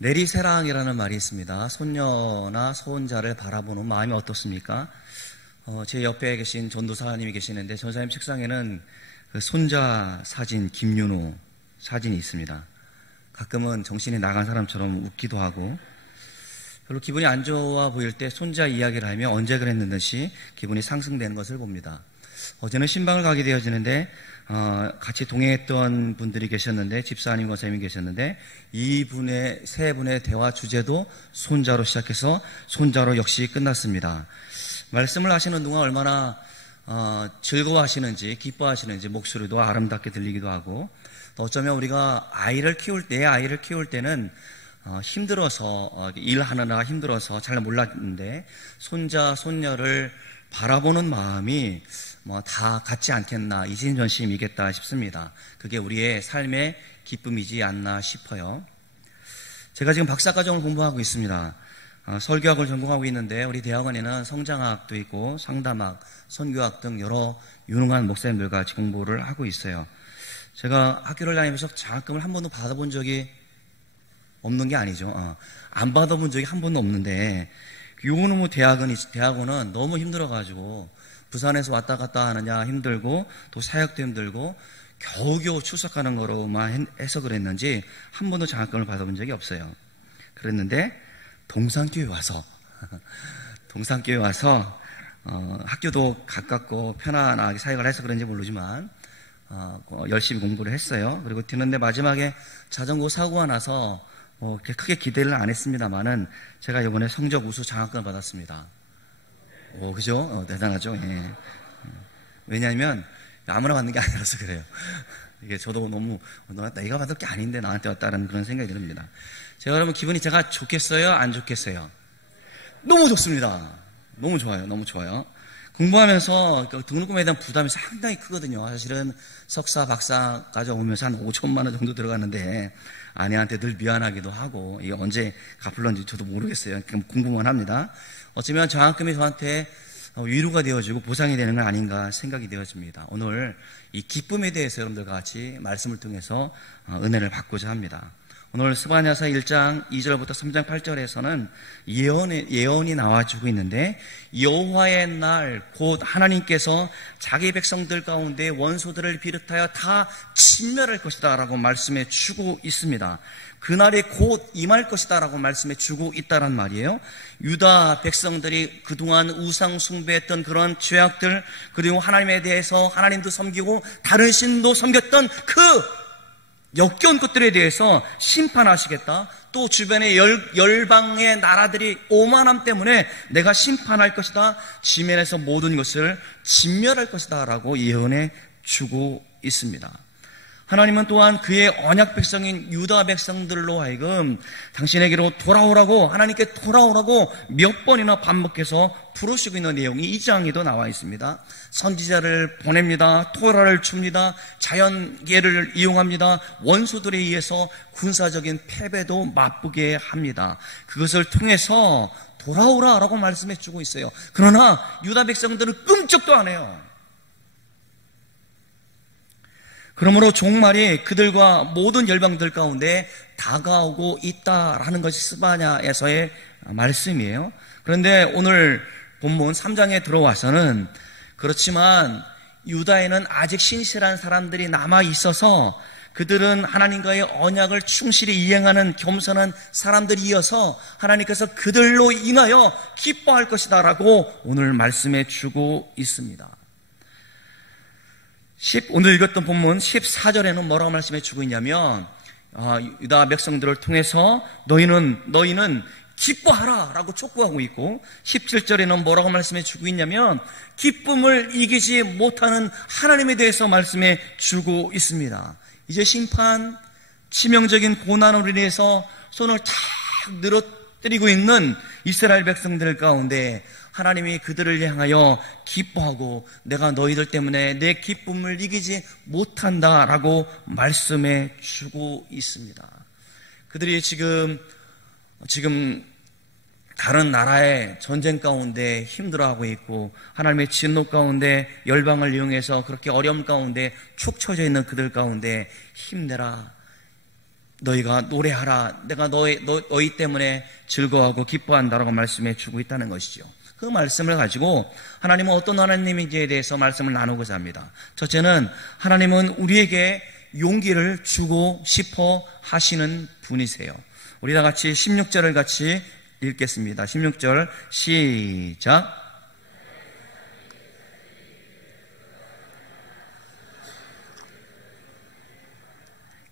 내리사랑이라는 말이 있습니다. 손녀나 손자를 바라보는 마음이 어떻습니까? 제 옆에 계신 전도사님이 계시는데 전사님 책상에는 그 손자 사진, 김윤호 사진이 있습니다. 가끔은 정신이 나간 사람처럼 웃기도 하고 별로 기분이 안 좋아 보일 때 손자 이야기를 하며 언제 그랬는 듯이 기분이 상승되는 것을 봅니다. 어제는 신방을 가게 되어지는데 같이 동행했던 분들이 계셨는데 집사님, 권사님이 계셨는데 세 분의 대화 주제도 손자로 시작해서 손자로 역시 끝났습니다. 말씀을 하시는 동안 얼마나 즐거워하시는지 기뻐하시는지 목소리도 아름답게 들리기도 하고 또 어쩌면 우리가 아이를 키울 때는 힘들어서 일하느라 힘들어서 잘 몰랐는데 손자, 손녀를 바라보는 마음이 다 같지 않겠나, 이진전심이겠다 싶습니다. 그게 우리의 삶의 기쁨이지 않나 싶어요. 제가 지금 박사과정을 공부하고 있습니다. 설교학을 전공하고 있는데 우리 대학원에는 성장학도 있고 상담학, 선교학 등 여러 유능한 목사님들과 같이 공부를 하고 있어요. 제가 학교를 다니면서 장학금을 한 번도 받아본 적이 없는 게 아니죠. 안 받아본 적이 한 번도 없는데 요놈의 대학원은 너무 힘들어가지고 부산에서 왔다 갔다 하느냐 힘들고 또 사역도 힘들고 겨우겨우 출석하는 거로만 해서 그랬는지 한 번도 장학금을 받아본 적이 없어요. 그랬는데 동산교회 와서 학교도 가깝고 편안하게 사역을 해서 그런지 모르지만 열심히 공부를 했어요. 그리고 듣는데 마지막에 자전거 사고가 나서 그렇게 크게 기대를 안 했습니다만은 제가 이번에 성적 우수 장학금을 받았습니다. 그죠? 대단하죠? 예. 왜냐하면 아무나 받는 게 아니라서 그래요. 이게 저도 너무 내가 받을 게 아닌데 나한테 왔다는 그런 생각이 듭니다. 제가 좋겠어요? 안 좋겠어요? 너무 좋습니다. 너무 좋아요. 너무 좋아요. 공부하면서 등록금에 대한 부담이 상당히 크거든요. 사실은 석사, 박사까지 오면서 한 5천만 원 정도 들어가는데 아내한테 늘 미안하기도 하고 이게 언제 갚을런지 저도 모르겠어요. 궁금만 합니다. 어쩌면 장학금이 저한테 위로가 되어지고 보상이 되는 건 아닌가 생각이 되어집니다. 오늘 이 기쁨에 대해서 여러분들과 같이 말씀을 통해서 은혜를 받고자 합니다. 오늘 스바냐서 1장 2절부터 3장 8절에서는 예언이 나와주고 있는데 여호와의 날 곧 하나님께서 자기 백성들 가운데 원수들을 비롯하여 다 진멸할 것이다 라고 말씀해 주고 있습니다. 그날이 곧 임할 것이다 라고 말씀해 주고 있다란 말이에요. 유다 백성들이 그동안 우상 숭배했던 그런 죄악들, 그리고 하나님에 대해서 하나님도 섬기고 다른 신도 섬겼던 그 역겨운 것들에 대해서 심판하시겠다. 또 주변의 열방의 나라들이 오만함 때문에 내가 심판할 것이다. 지면에서 모든 것을 진멸할 것이다 라고 예언해 주고 있습니다. 하나님은 또한 그의 언약 백성인 유다 백성들로 하여금 당신에게로 돌아오라고, 하나님께 돌아오라고 몇 번이나 반복해서 부르시고 있는 내용이 이 장에도 나와 있습니다. 선지자를 보냅니다. 토라를 줍니다. 자연계를 이용합니다. 원수들에 의해서 군사적인 패배도 맛보게 합니다. 그것을 통해서 돌아오라라고 말씀해 주고 있어요. 그러나 유다 백성들은 끔찍도 안 해요. 그러므로 종말이 그들과 모든 열방들 가운데 다가오고 있다라는 것이 스바냐에서의 말씀이에요. 그런데 오늘 본문 3장에 들어와서는 그렇지만 유다에는 아직 신실한 사람들이 남아 있어서 그들은 하나님과의 언약을 충실히 이행하는 겸손한 사람들이어서 하나님께서 그들로 인하여 기뻐할 것이다 라고 오늘 말씀해 주고 있습니다. 오늘 읽었던 본문 14절에는 뭐라고 말씀해 주고 있냐면 유다 백성들을 통해서 너희는 기뻐하라 라고 촉구하고 있고 17절에는 뭐라고 말씀해 주고 있냐면 기쁨을 이기지 못하는 하나님에 대해서 말씀해 주고 있습니다. 이제 심판, 치명적인 고난으로 인해서 손을 탁 늘어뜨리고 있는 이스라엘 백성들 가운데 하나님이 그들을 향하여 기뻐하고 내가 너희들 때문에 내 기쁨을 이기지 못한다라고 말씀해 주고 있습니다. 그들이 지금 다른 나라의 전쟁 가운데 힘들어하고 있고 하나님의 진노 가운데 열방을 이용해서 그렇게 어려움 가운데 축 처져 있는 그들 가운데 힘내라, 너희가 노래하라. 내가 너희 때문에 즐거워하고 기뻐한다라고 말씀해 주고 있다는 것이죠. 그 말씀을 가지고 하나님은 어떤 하나님인지에 대해서 말씀을 나누고자 합니다. 첫째는 하나님은 우리에게 용기를 주고 싶어 하시는 분이세요. 우리 다 같이 16절을 같이 읽겠습니다. 16절 시작.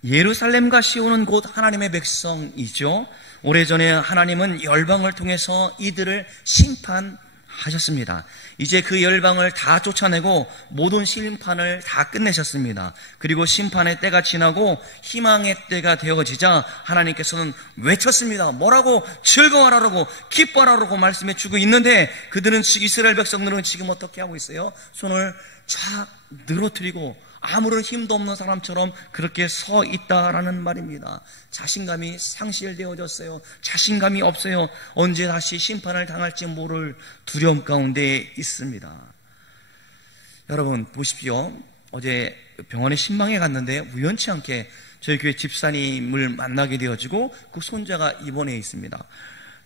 예루살렘과 시온은 곧 하나님의 백성이죠. 오래전에 하나님은 열방을 통해서 이들을 심판하셨습니다. 이제 그 열방을 다 쫓아내고 모든 심판을 다 끝내셨습니다. 그리고 심판의 때가 지나고 희망의 때가 되어지자 하나님께서는 외쳤습니다. 뭐라고? 즐거워하라고, 기뻐하라고 말씀해 주고 있는데 그들은, 이스라엘 백성들은 지금 어떻게 하고 있어요? 손을 쫙 늘어뜨리고 아무런 힘도 없는 사람처럼 그렇게 서 있다라는 말입니다. 자신감이 상실되어졌어요. 자신감이 없어요. 언제 다시 심판을 당할지 모를 두려움 가운데 있습니다. 여러분 보십시오. 어제 병원에 신방에 갔는데 우연치 않게 저희 교회 집사님을 만나게 되어지고 그 손자가 입원해 있습니다.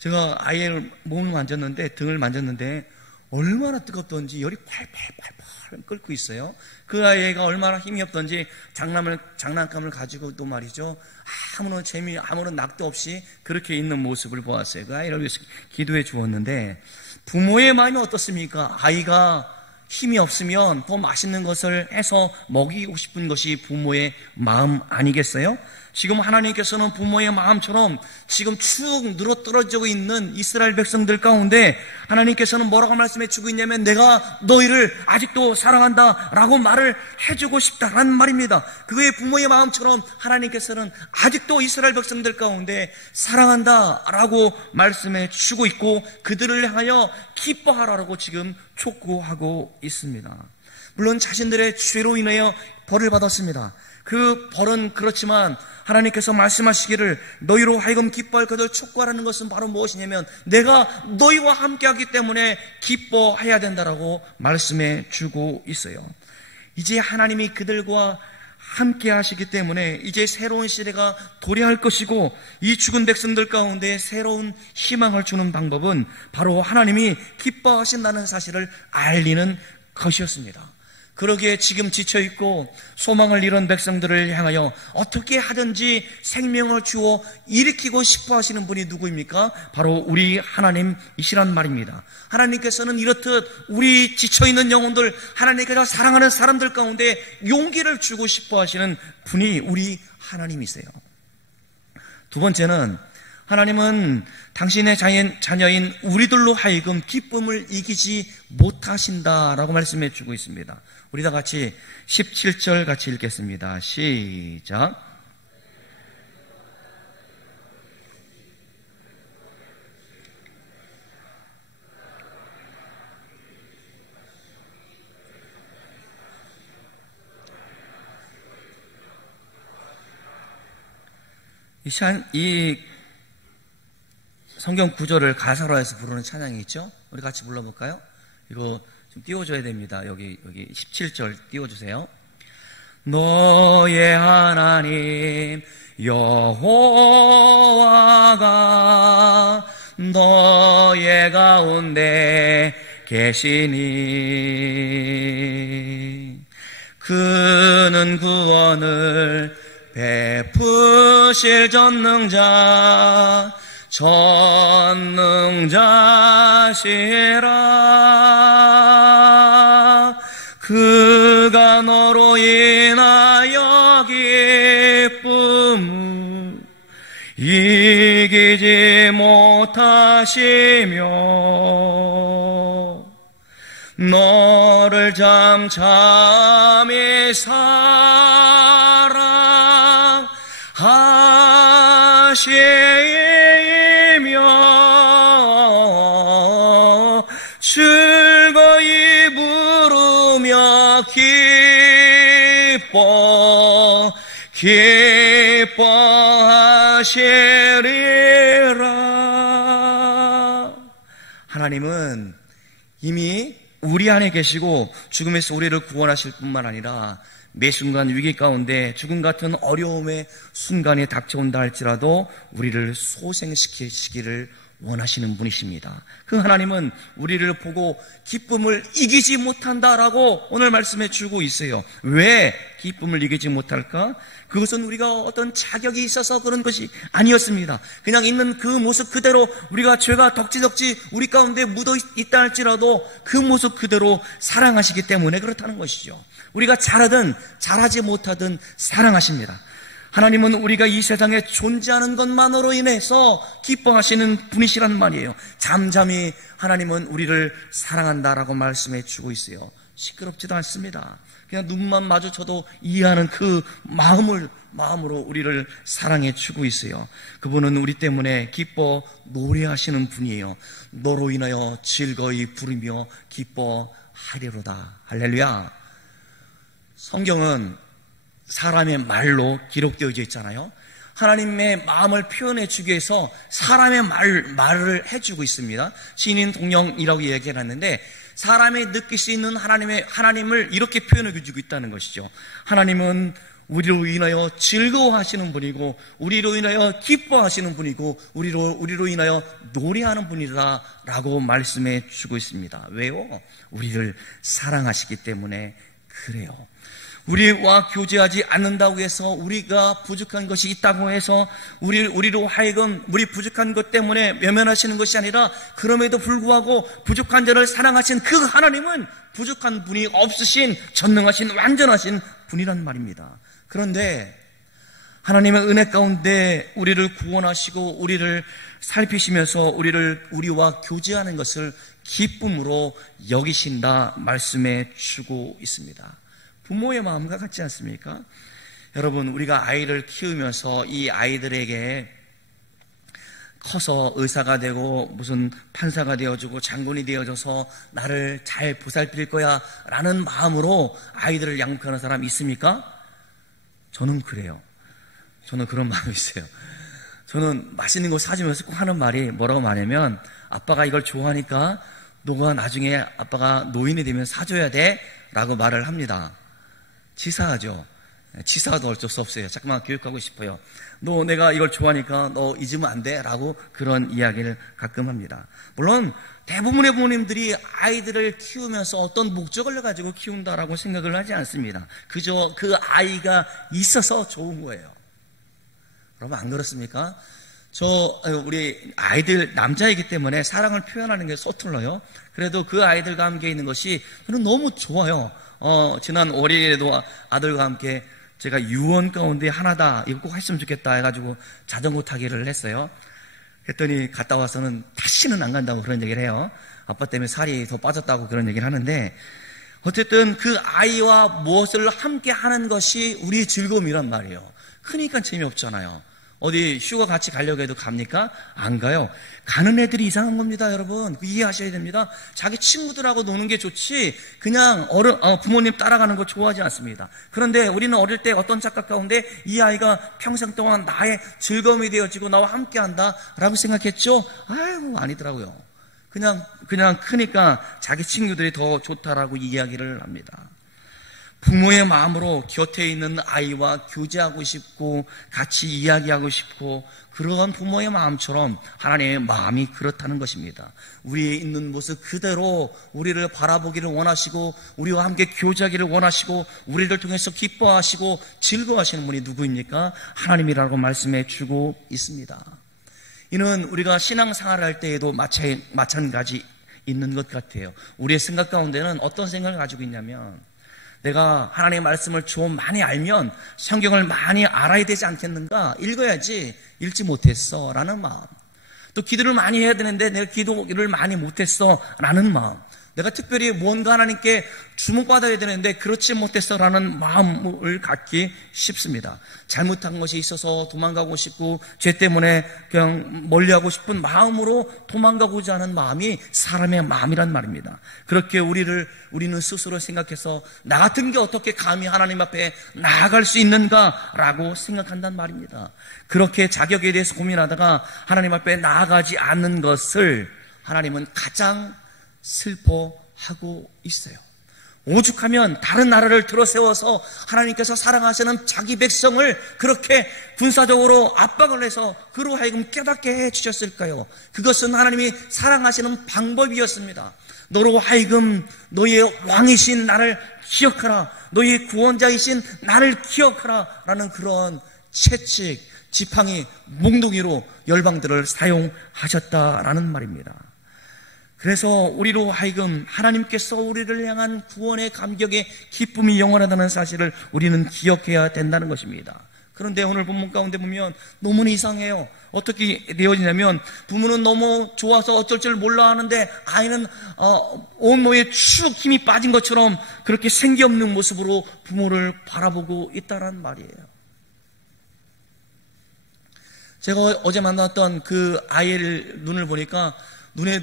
제가 아이의 몸을 만졌는데, 등을 만졌는데 얼마나 뜨겁던지 열이 팔팔 끓고 있어요. 그 아이가 얼마나 힘이 없던지 장난감을 가지고 또 말이죠, 아무런 낙도 없이 그렇게 있는 모습을 보았어요. 그 아이를 위해서 기도해 주었는데, 부모의 마음이 어떻습니까? 아이가 힘이 없으면 더 맛있는 것을 해서 먹이고 싶은 것이 부모의 마음 아니겠어요? 지금 하나님께서는 부모의 마음처럼 지금 축 늘어떨어지고 있는 이스라엘 백성들 가운데 하나님께서는 뭐라고 말씀해 주고 있냐면, 내가 너희를 아직도 사랑한다 라고 말을 해주고 싶다라는 말입니다. 그의 부모의 마음처럼 하나님께서는 아직도 이스라엘 백성들 가운데 사랑한다 라고 말씀해 주고 있고, 그들을 향하여 기뻐하라고 지금 촉구하고 있습니다. 물론 자신들의 죄로 인하여 벌을 받았습니다. 그 벌은 그렇지만 하나님께서 말씀하시기를 너희로 하여금 기뻐할 것을 촉구하라는 것은 바로 무엇이냐면, 내가 너희와 함께하기 때문에 기뻐해야 된다라고 말씀해 주고 있어요. 이제 하나님이 그들과 함께 하시기 때문에 이제 새로운 시대가 도래할 것이고, 이 죽은 백성들 가운데 새로운 희망을 주는 방법은 바로 하나님이 기뻐하신다는 사실을 알리는 것이었습니다. 그러기에 지금 지쳐있고 소망을 잃은 백성들을 향하여 어떻게 하든지 생명을 주어 일으키고 싶어 하시는 분이 누구입니까? 바로 우리 하나님이시란 말입니다. 하나님께서는 이렇듯 우리 지쳐있는 영혼들, 하나님께서 사랑하는 사람들 가운데 용기를 주고 싶어 하시는 분이 우리 하나님이세요. 두 번째는, 하나님은 당신의 자녀인 우리들로 하여금 기쁨을 이기지 못하신다라고 말씀해 주고 있습니다. 우리 다 같이 17절 같이 읽겠습니다. 시작. 이 성경 구절을 가사로 해서 부르는 찬양이 있죠? 우리 같이 불러볼까요? 이거 좀 띄워줘야 됩니다. 여기 17절 띄워주세요. 너의 하나님 여호와가 너의 가운데 계시니 그는 구원을 베푸실 전능자시라. 그가 너로 인하여 기쁨을 이기지 못하시며 너를 잠잠히 사랑하시며 즐거이 부르며 기뻐하시리라. 하나님은 이미 우리 안에 계시고 죽음에서 우리를 구원하실 뿐만 아니라 매 순간 위기 가운데 죽음 같은 어려움의 순간이 닥쳐온다 할지라도 우리를 소생시키시기를 원하시는 분이십니다. 그 하나님은 우리를 보고 기쁨을 이기지 못한다라고 오늘 말씀해 주고 있어요. 왜 기쁨을 이기지 못할까? 그것은 우리가 어떤 자격이 있어서 그런 것이 아니었습니다. 그냥 있는 그 모습 그대로 우리가 죄가 덕지덕지 우리 가운데 묻어 있다 할지라도 그 모습 그대로 사랑하시기 때문에 그렇다는 것이죠. 우리가 잘하든 잘하지 못하든 사랑하십니다. 하나님은 우리가 이 세상에 존재하는 것만으로 인해서 기뻐하시는 분이시란 말이에요. 잠잠히 하나님은 우리를 사랑한다라고 말씀해 주고 있어요. 시끄럽지도 않습니다. 그냥 눈만 마주쳐도 이해하는 그 마음으로 우리를 사랑해 주고 있어요. 그분은 우리 때문에 기뻐 노래하시는 분이에요. 너로 인하여 즐거이 부르며 기뻐하리로다. 할렐루야. 성경은 사람의 말로 기록되어져 있잖아요. 하나님의 마음을 표현해 주기 위해서 사람의 말을 해주고 있습니다. 신인 동령이라고 얘기를 했는데 사람이 느낄 수 있는 하나님을 이렇게 표현해 주고 있다는 것이죠. 하나님은 우리로 인하여 즐거워하시는 분이고 우리로 인하여 기뻐하시는 분이고 우리로 인하여 노래하는 분이다라고 말씀해 주고 있습니다. 왜요? 우리를 사랑하시기 때문에 그래요. 우리와 교제하지 않는다고 해서 우리가 부족한 것이 있다고 해서 우리로 하여금 우리 부족한 것 때문에 외면하시는 것이 아니라 그럼에도 불구하고 부족한 자를 사랑하신 그 하나님은 부족한 분이 없으신 전능하신 완전하신 분이란 말입니다. 그런데 하나님의 은혜 가운데 우리를 구원하시고 우리를 살피시면서 우리와 교제하는 것을 기쁨으로 여기신다 말씀해 주고 있습니다. 부모의 마음과 같지 않습니까? 여러분, 우리가 아이를 키우면서 이 아이들에게 커서 의사가 되고 무슨 판사가 되어주고 장군이 되어줘서 나를 잘 보살필 거야 라는 마음으로 아이들을 양육하는 사람 있습니까? 저는 그래요. 저는 그런 마음이 있어요. 저는 맛있는 거 사주면서 꼭 하는 말이 뭐라고 말하냐면 아빠가 이걸 좋아하니까 너가 나중에 아빠가 노인이 되면 사줘야 돼 라고 말을 합니다. 치사하죠. 치사도 어쩔 수 없어요. 자꾸만 교육하고 싶어요. 너 내가 이걸 좋아하니까 너 잊으면 안 돼 라고 그런 이야기를 가끔 합니다. 물론 대부분의 부모님들이 아이들을 키우면서 어떤 목적을 가지고 키운다라고 생각을 하지 않습니다. 그저 그 아이가 있어서 좋은 거예요. 여러분 안 그렇습니까? 우리 아이들 남자이기 때문에 사랑을 표현하는 게 서툴러요. 그래도 그 아이들과 함께 있는 것이 저는 너무 좋아요. 지난 월요일에도 아들과 함께 제가 유언 가운데 하나다 이거 꼭 했으면 좋겠다 해가지고 자전거 타기를 했어요. 했더니 갔다 와서는 다시는 안 간다고 그런 얘기를 해요. 아빠 때문에 살이 더 빠졌다고 그런 얘기를 하는데 어쨌든 그 아이와 무엇을 함께 하는 것이 우리의 즐거움이란 말이에요. 그러니까 재미없잖아요. 어디 휴가 같이 가려고 해도 갑니까? 안 가요. 가는 애들이 이상한 겁니다, 여러분. 이해하셔야 됩니다. 자기 친구들하고 노는 게 좋지 그냥 부모님 따라가는 거 좋아하지 않습니다. 그런데 우리는 어릴 때 어떤 착각 가운데 이 아이가 평생 동안 나의 즐거움이 되어지고 나와 함께한다 라고 생각했죠? 아이고 아니더라고요. 그냥 크니까 자기 친구들이 더 좋다라고 이야기를 합니다. 부모의 마음으로 곁에 있는 아이와 교제하고 싶고 같이 이야기하고 싶고 그런 부모의 마음처럼 하나님의 마음이 그렇다는 것입니다. 우리의 있는 모습 그대로 우리를 바라보기를 원하시고 우리와 함께 교제하기를 원하시고 우리를 통해서 기뻐하시고 즐거워하시는 분이 누구입니까? 하나님이라고 말씀해 주고 있습니다. 이는 우리가 신앙생활을 할 때에도 마찬가지 있는 것 같아요. 우리의 생각 가운데는 어떤 생각을 가지고 있냐면 내가 하나님의 말씀을 좀 많이 알면 성경을 많이 알아야 되지 않겠는가? 읽어야지 읽지 못했어 라는 마음. 또 기도를 많이 해야 되는데 내가 기도를 많이 못했어 라는 마음. 내가 특별히 뭔가 하나님께 주목받아야 되는데 그렇지 못했어 라는 마음을 갖기 쉽습니다. 잘못한 것이 있어서 도망가고 싶고 죄 때문에 그냥 멀리하고 싶은 마음으로 도망가고자 하는 마음이 사람의 마음이란 말입니다. 그렇게 우리는 스스로 생각해서 나 같은 게 어떻게 감히 하나님 앞에 나아갈 수 있는가라고 생각한단 말입니다. 그렇게 자격에 대해서 고민하다가 하나님 앞에 나아가지 않는 것을 하나님은 가장 슬퍼하시는 하고 있어요. 오죽하면 다른 나라를 들어세워서 하나님께서 사랑하시는 자기 백성을 그렇게 군사적으로 압박을 해서 그로 하여금 깨닫게 해주셨을까요? 그것은 하나님이 사랑하시는 방법이었습니다. 너로 하여금 너의 왕이신 나를 기억하라, 너의 구원자이신 나를 기억하라 라는 그런 채찍, 지팡이, 몽둥이로 열방들을 사용하셨다라는 말입니다. 그래서 우리로 하여금 하나님께서 우리를 향한 구원의 감격의 기쁨이 영원하다는 사실을 우리는 기억해야 된다는 것입니다. 그런데 오늘 본문 가운데 보면 너무나 이상해요. 어떻게 되어지냐면 부모는 너무 좋아서 어쩔 줄 몰라 하는데 아이는 온몸에 축 힘이 빠진 것처럼 그렇게 생기 없는 모습으로 부모를 바라보고 있다는 말이에요. 제가 어제 만났던 그 아이의 눈을 보니까 눈에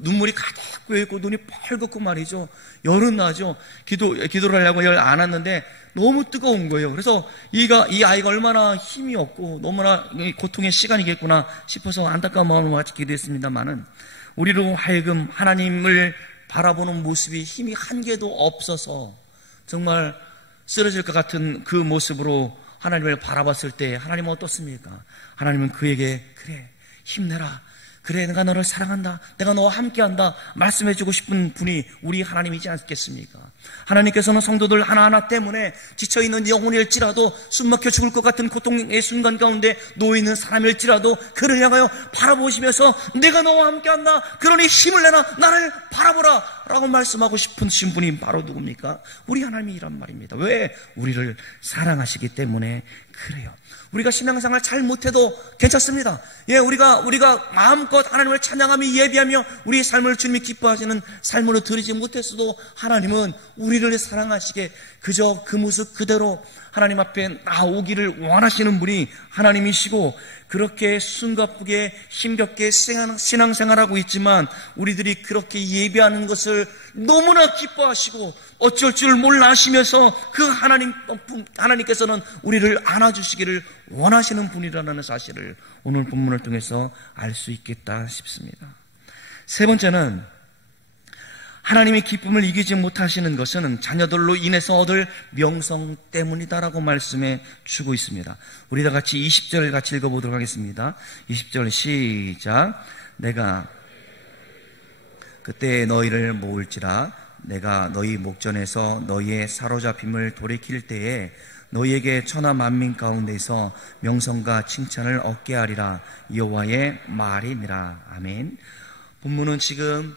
눈물이 가득 고여있고 눈이 펄겋고 말이죠. 열은 나죠. 기도를 하려고 열 안 왔는데 너무 뜨거운 거예요. 그래서 이 아이가 얼마나 힘이 없고 너무나 고통의 시간이겠구나 싶어서 안타까운 마음으로 같이 기도했습니다만은 우리로 하여금 하나님을 바라보는 모습이 힘이 한 개도 없어서 정말 쓰러질 것 같은 그 모습으로 하나님을 바라봤을 때 하나님은 어떻습니까? 하나님은 그에게 그래 힘내라, 그래 내가 너를 사랑한다, 내가 너와 함께한다 말씀해주고 싶은 분이 우리 하나님이지 않겠습니까? 하나님께서는 성도들 하나하나 때문에 지쳐있는 영혼일지라도 숨막혀 죽을 것 같은 고통의 순간 가운데 놓여있는 사람일지라도 그를 향하여 바라보시면서 내가 너와 함께한다, 그러니 힘을 내라, 나를 바라보라 라고 말씀하고 싶은 분이 바로 누굽니까? 우리 하나님이란 말입니다. 왜? 우리를 사랑하시기 때문에 그래요. 우리가 신앙생활 잘 못해도 괜찮습니다. 예, 우리가 마음껏 하나님을 찬양하며 예비하며 우리의 삶을 주님이 기뻐하시는 삶으로 드리지 못했어도 하나님은 우리를 사랑하시게 그저 그 모습 그대로 하나님 앞에 나오기를 원하시는 분이 하나님이시고, 그렇게 숨가쁘게 힘겹게 신앙생활하고 있지만 우리들이 그렇게 예배하는 것을 너무나 기뻐하시고 어쩔 줄 몰라 하시면서 그 하나님께서는 우리를 안아주시기를 원하시는 분이라는 사실을 오늘 본문을 통해서 알 수 있겠다 싶습니다. 세 번째는 하나님의 기쁨을 이기지 못하시는 것은 자녀들로 인해서 얻을 명성 때문이다라고 말씀해 주고 있습니다. 우리 다 같이 20절 같이 읽어보도록 하겠습니다. 20절 시작. 내가 그때 너희를 모을지라 내가 너희 목전에서 너희의 사로잡힘을 돌이킬 때에 너희에게 천하 만민 가운데서 명성과 칭찬을 얻게 하리라. 여호와의 말이니라. 아멘. 본문은 지금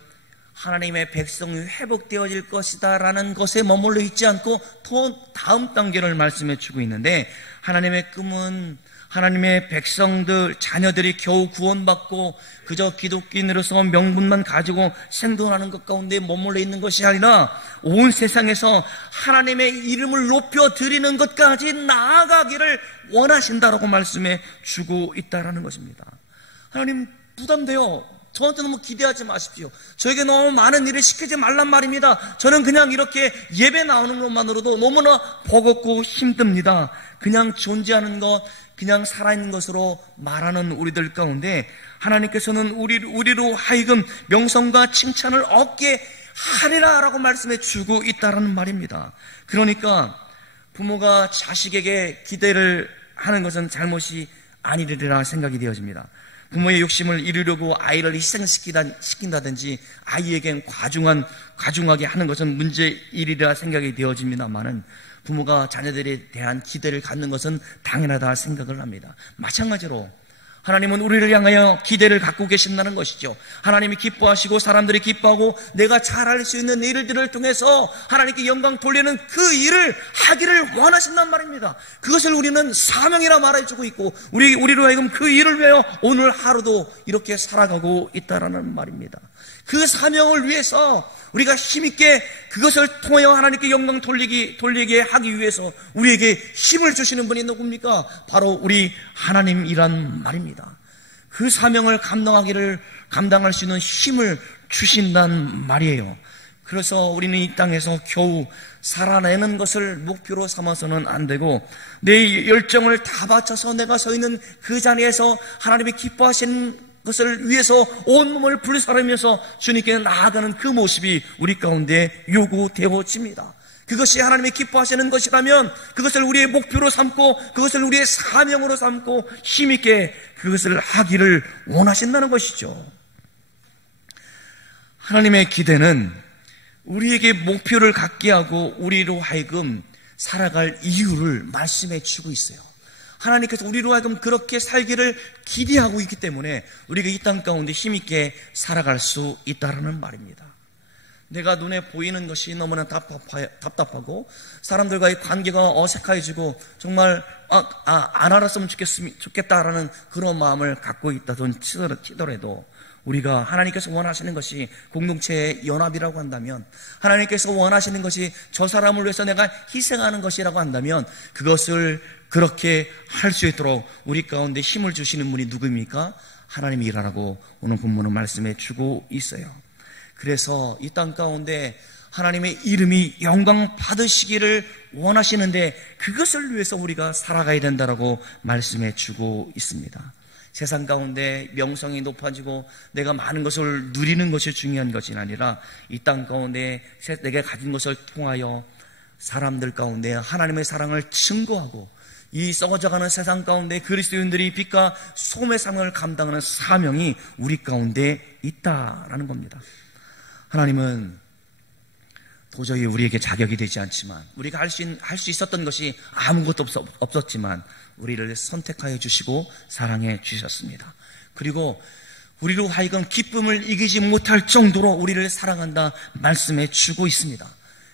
하나님의 백성이 회복되어질 것이다 라는 것에 머물러 있지 않고 더 다음 단계를 말씀해 주고 있는데, 하나님의 꿈은 하나님의 백성들, 자녀들이 겨우 구원받고 그저 기독교인으로서 명분만 가지고 생존하는 것 가운데 머물러 있는 것이 아니라 온 세상에서 하나님의 이름을 높여 드리는 것까지 나아가기를 원하신다라고 말씀해 주고 있다라는 것입니다. 하나님 부담돼요. 저한테 너무 기대하지 마십시오. 저에게 너무 많은 일을 시키지 말란 말입니다. 저는 그냥 이렇게 예배 나오는 것만으로도 너무나 버겁고 힘듭니다. 그냥 존재하는 것, 그냥 살아있는 것으로 말하는 우리들 가운데 하나님께서는 우리로 하여금 명성과 칭찬을 얻게 하리라 라고 말씀해 주고 있다는 말입니다. 그러니까 부모가 자식에게 기대를 하는 것은 잘못이 아니리라 생각이 되어집니다. 부모의 욕심을 이루려고 아이를 희생시킨다든지 아이에겐 과중하게 하는 것은 문제일이라 생각이 되어집니다만은 부모가 자녀들에 대한 기대를 갖는 것은 당연하다 생각을 합니다. 마찬가지로 하나님은 우리를 향하여 기대를 갖고 계신다는 것이죠. 하나님이 기뻐하시고 사람들이 기뻐하고 내가 잘할 수 있는 일들을 통해서 하나님께 영광 돌리는 그 일을 하기를 원하신단 말입니다. 그것을 우리는 사명이라 말해주고 있고 우리로 하여금 그 일을 위하여 오늘 하루도 이렇게 살아가고 있다라는 말입니다. 그 사명을 위해서 우리가 힘있게 그것을 통하여 하나님께 영광 돌리게 하기 위해서 우리에게 힘을 주시는 분이 누굽니까? 바로 우리 하나님이란 말입니다. 그 사명을 감당할 수 있는 힘을 주신단 말이에요. 그래서 우리는 이 땅에서 겨우 살아내는 것을 목표로 삼아서는 안 되고 내 열정을 다 바쳐서 내가 서 있는 그 자리에서 하나님이 기뻐하시는 그것을 위해서 온몸을 불사르면서 주님께 나아가는 그 모습이 우리 가운데 요구되어집니다. 그것이 하나님이 기뻐하시는 것이라면 그것을 우리의 목표로 삼고 그것을 우리의 사명으로 삼고 힘있게 그것을 하기를 원하신다는 것이죠. 하나님의 기대는 우리에게 목표를 갖게 하고 우리로 하여금 살아갈 이유를 말씀해 주고 있어요. 하나님께서 우리로 하여금 그렇게 살기를 기대하고 있기 때문에 우리가 이 땅 가운데 힘있게 살아갈 수 있다는 말입니다. 내가 눈에 보이는 것이 너무나 답답하고 사람들과의 관계가 어색해지고 정말 안 알았으면 좋겠다라는 그런 마음을 갖고 있다던 치더라도 우리가 하나님께서 원하시는 것이 공동체의 연합이라고 한다면, 하나님께서 원하시는 것이 저 사람을 위해서 내가 희생하는 것이라고 한다면 그것을 그렇게 할 수 있도록 우리 가운데 힘을 주시는 분이 누구입니까? 하나님이라고 오늘 본문은 말씀해 주고 있어요. 그래서 이 땅 가운데 하나님의 이름이 영광 받으시기를 원하시는데 그것을 위해서 우리가 살아가야 된다라고 말씀해 주고 있습니다. 세상 가운데 명성이 높아지고 내가 많은 것을 누리는 것이 중요한 것이 아니라 이 땅 가운데 내가 가진 것을 통하여 사람들 가운데 하나님의 사랑을 증거하고 이 썩어져가는 세상 가운데 그리스도인들이 빛과 소금의 상을 감당하는 사명이 우리 가운데 있다라는 겁니다. 하나님은 도저히 우리에게 자격이 되지 않지만 우리가 할 수 있었던 것이 아무것도 없었지만 우리를 선택하여 주시고 사랑해 주셨습니다. 그리고 우리로 하여금 기쁨을 이기지 못할 정도로 우리를 사랑한다 말씀해 주고 있습니다.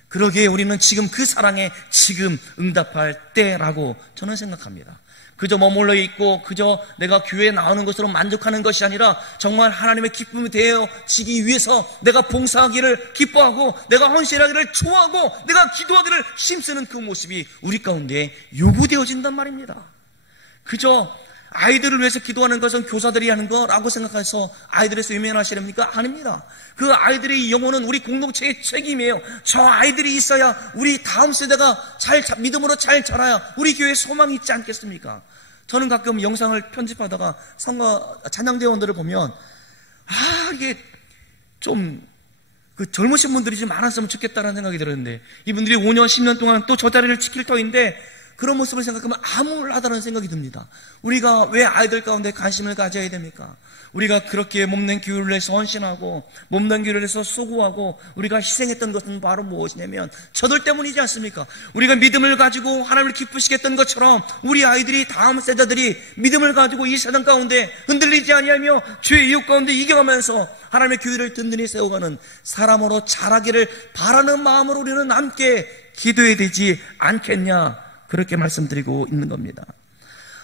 그러기에 우리는 지금 그 사랑에 지금 응답할 때라고 저는 생각합니다. 그저 머물러 있고 그저 내가 교회에 나오는 것으로 만족하는 것이 아니라 정말 하나님의 기쁨이 되어지기 위해서 내가 봉사하기를 기뻐하고 내가 헌신하기를 좋아하고 내가 기도하기를 힘쓰는 그 모습이 우리 가운데 요구되어진단 말입니다. 그저 아이들을 위해서 기도하는 것은 교사들이 하는 거라고 생각해서 아이들에서 유명하시렵니까? 아닙니다. 그 아이들의 영혼은 우리 공동체의 책임이에요. 저 아이들이 있어야 우리 다음 세대가 믿음으로 잘 자라야 우리 교회에 소망이 있지 않겠습니까? 저는 가끔 영상을 편집하다가 찬양대원들을 보면 이게 좀 젊으신 분들이 좀 많았으면 좋겠다는 생각이 들었는데 이분들이 5년 10년 동안 또 저 자리를 지킬 터인데 그런 모습을 생각하면 암울하다는 생각이 듭니다. 우리가 왜 아이들 가운데 관심을 가져야 됩니까? 우리가 그렇게 몸된 교회를 위해서 헌신하고 몸된 교회를 위해서 수고하고 우리가 희생했던 것은 바로 무엇이냐면 저들 때문이지 않습니까? 우리가 믿음을 가지고 하나님을 기쁘시게 했던 것처럼 우리 아이들이 다음 세대들이 믿음을 가지고 이 세상 가운데 흔들리지 아니하며 죄의 이웃 가운데 이겨가면서 하나님의 교회를 든든히 세워가는 사람으로 자라기를 바라는 마음으로 우리는 함께 기도해야 되지 않겠냐, 그렇게 말씀드리고 있는 겁니다.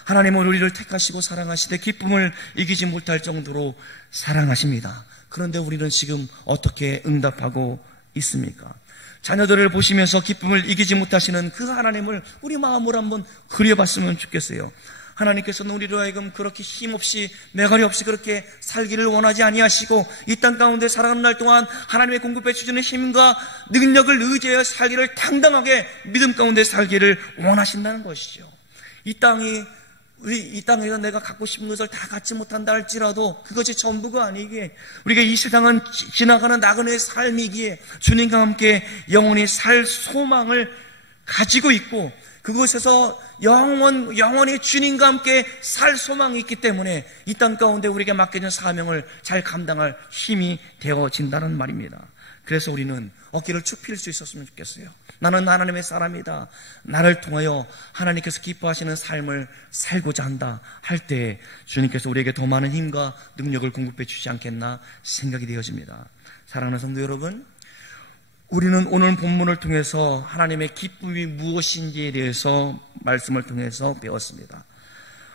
하나님은 우리를 택하시고 사랑하시되 기쁨을 이기지 못할 정도로 사랑하십니다. 그런데 우리는 지금 어떻게 응답하고 있습니까? 자녀들을 보시면서 기쁨을 이기지 못하시는 그 하나님을 우리 마음으로 한번 그려봤으면 좋겠어요. 하나님께서는 우리로 하여금 그렇게 힘없이 매가리 없이 그렇게 살기를 원하지 아니하시고 이 땅 가운데 살아가는 날 동안 하나님의 공급해 주시는 힘과 능력을 의지하여 살기를 당당하게 믿음 가운데 살기를 원하신다는 것이죠. 이 땅에서 내가 갖고 싶은 것을 다 갖지 못한다 할지라도 그것이 전부가 아니기에 우리가 이 세상은 지나가는 나그네의 삶이기에 주님과 함께 영원히 살 소망을 가지고 있고 그곳에서 영원히 주님과 함께 살 소망이 있기 때문에 이 땅 가운데 우리에게 맡겨진 사명을 잘 감당할 힘이 되어진다는 말입니다. 그래서 우리는 어깨를 쭉 펼 수 있었으면 좋겠어요. 나는 하나님의 사람이다. 나를 통하여 하나님께서 기뻐하시는 삶을 살고자 한다 할 때 주님께서 우리에게 더 많은 힘과 능력을 공급해 주지 않겠나 생각이 되어집니다. 사랑하는 성도 여러분, 우리는 오늘 본문을 통해서 하나님의 기쁨이 무엇인지에 대해서 말씀을 통해서 배웠습니다.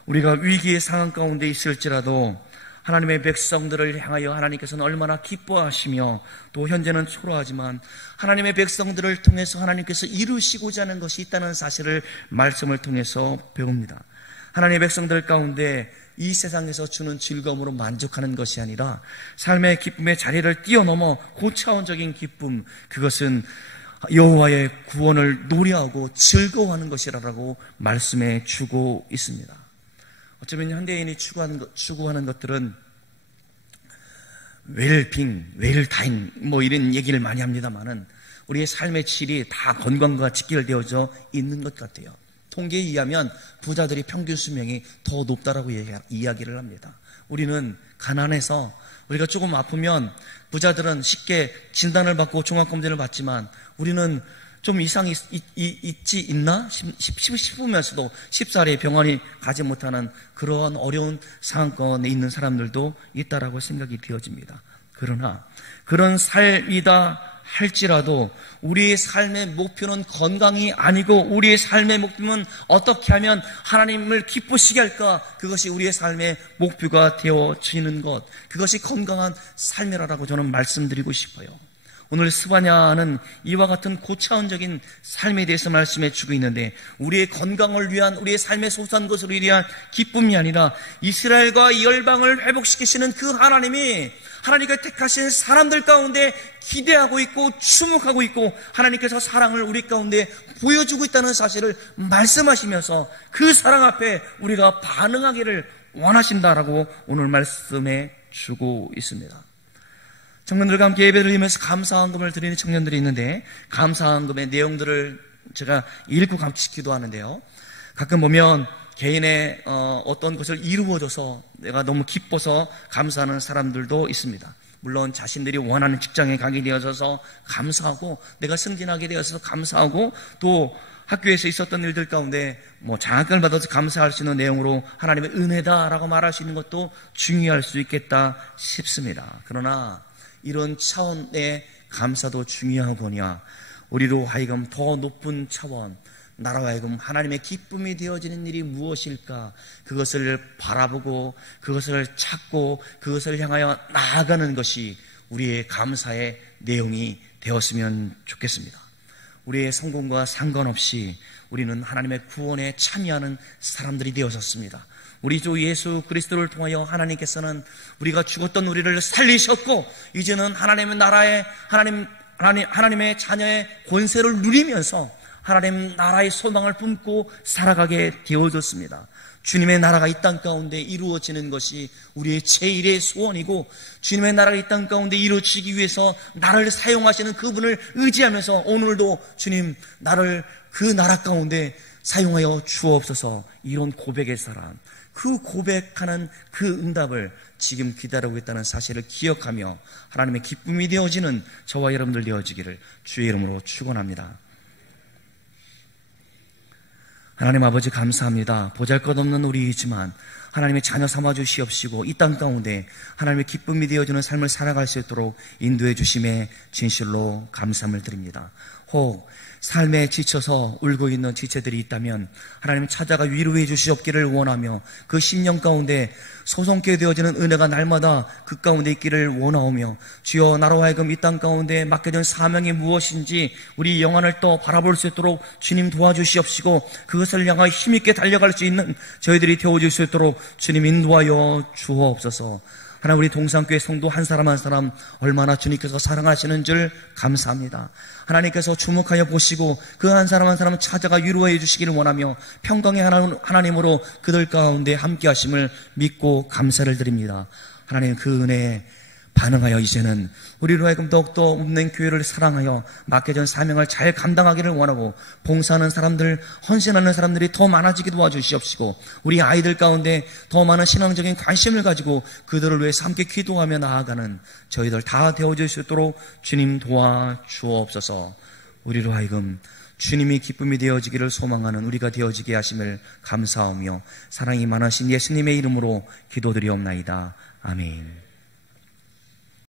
우리가 위기의 상황 가운데 있을지라도 하나님의 백성들을 향하여 하나님께서는 얼마나 기뻐하시며 또 현재는 초라하지만 하나님의 백성들을 통해서 하나님께서 이루시고자 하는 것이 있다는 사실을 말씀을 통해서 배웁니다. 하나님의 백성들 가운데 이 세상에서 주는 즐거움으로 만족하는 것이 아니라 삶의 기쁨의 자리를 뛰어넘어 고차원적인 기쁨, 그것은 여호와의 구원을 노래하고 즐거워하는 것이라고 말씀해 주고 있습니다. 어쩌면 현대인이 추구하는 것들은 웰빙, 웰다잉 뭐 이런 얘기를 많이 합니다만은 우리의 삶의 질이 다 건강과 직결되어져 있는 것 같아요. 통계에 의하면 부자들이 평균 수명이 더 높다라고 이야기를 합니다. 우리는 가난해서 우리가 조금 아프면 부자들은 쉽게 진단을 받고 종합검진을 받지만 우리는 좀 이상이 있나 싶으면서도 쉽사리 병원에 가지 못하는 그러한 어려운 상황권에 있는 사람들도 있다라고 생각이 되어집니다. 그러나 그런 삶이다 할지라도 우리의 삶의 목표는 건강이 아니고 우리의 삶의 목표는 어떻게 하면 하나님을 기쁘시게 할까? 그것이 우리의 삶의 목표가 되어지는 것, 그것이 건강한 삶이라고 저는 말씀드리고 싶어요. 오늘 스바냐는 이와 같은 고차원적인 삶에 대해서 말씀해 주고 있는데 우리의 건강을 위한 우리의 삶의 소소한 것으로 위한 기쁨이 아니라 이스라엘과 열방을 회복시키시는 그 하나님이 하나님께서 택하신 사람들 가운데 기대하고 있고 추묵하고 있고 하나님께서 사랑을 우리 가운데 보여주고 있다는 사실을 말씀하시면서 그 사랑 앞에 우리가 반응하기를 원하신다라고 오늘 말씀해 주고 있습니다. 청년들과 함께 예배를 드리면서 감사헌금을 드리는 청년들이 있는데 감사헌금의 내용들을 제가 읽고 감치 기도하는데요. 가끔 보면 개인의 어떤 것을 이루어줘서 내가 너무 기뻐서 감사하는 사람들도 있습니다. 물론 자신들이 원하는 직장에 가게 되어서 감사하고 내가 승진하게 되어서 감사하고 또 학교에서 있었던 일들 가운데 장학금을 받아서 감사할 수 있는 내용으로 하나님의 은혜다라고 말할 수 있는 것도 중요할 수 있겠다 싶습니다. 그러나 이런 차원의 감사도 중요하거니와 우리로 하여금 더 높은 차원, 나라와 하여금 하나님의 기쁨이 되어지는 일이 무엇일까? 그것을 바라보고 그것을 찾고 그것을 향하여 나아가는 것이 우리의 감사의 내용이 되었으면 좋겠습니다. 우리의 성공과 상관없이 우리는 하나님의 구원에 참여하는 사람들이 되었었습니다. 우리 주 예수 그리스도를 통하여 하나님께서는 우리가 죽었던 우리를 살리셨고 이제는 하나님의 나라의 하나님의 자녀의 권세를 누리면서 하나님 나라의 소망을 품고 살아가게 되어졌습니다. 주님의 나라가 이 땅 가운데 이루어지는 것이 우리의 제일의 소원이고 주님의 나라가 이 땅 가운데 이루어지기 위해서 나를 사용하시는 그분을 의지하면서 오늘도 주님 나를 그 나라 가운데 사용하여 주옵소서 이런 고백의 사람 그 고백하는 그 응답을 지금 기다리고 있다는 사실을 기억하며 하나님의 기쁨이 되어지는 저와 여러분들 되어지기를 주의 이름으로 축원합니다. 하나님 아버지 감사합니다. 보잘것없는 우리이지만 하나님의 자녀 삼아 주시옵시고 이 땅 가운데 하나님의 기쁨이 되어지는 삶을 살아갈 수 있도록 인도해 주심에 진실로 감사함을 드립니다. 혹 삶에 지쳐서 울고 있는 지체들이 있다면 하나님 찾아가 위로해 주시옵기를 원하며 그 심령 가운데 소송케 되어지는 은혜가 날마다 그 가운데 있기를 원하오며 주여 나로 하여금 이 땅 가운데 맡겨진 사명이 무엇인지 우리 영안을 또 바라볼 수 있도록 주님 도와주시옵시고 그것을 향하여 힘있게 달려갈 수 있는 저희들이 되어줄 수 있도록 주님 인도하여 주옵소서. 하나님 우리 동산교회 성도 한 사람 한 사람 얼마나 주님께서 사랑하시는 줄 감사합니다. 하나님께서 주목하여 보시고 그 한 사람 한 사람을 찾아가 위로해 주시기를 원하며 평강의 하나님으로 그들 가운데 함께 하심을 믿고 감사를 드립니다. 하나님 그 은혜에 반응하여 이제는 우리로 하여금 더욱더 없는 교회를 사랑하여 맡겨진 사명을 잘 감당하기를 원하고 봉사하는 사람들, 헌신하는 사람들이 더 많아지게 도와주시옵시고 우리 아이들 가운데 더 많은 신앙적인 관심을 가지고 그들을 위해서 함께 기도하며 나아가는 저희들 다 되어줄 수 있도록 주님 도와주옵소서. 우리로 하여금 주님이 기쁨이 되어지기를 소망하는 우리가 되어지게 하심을 감사하며 사랑이 많으신 예수님의 이름으로 기도드리옵나이다. 아멘.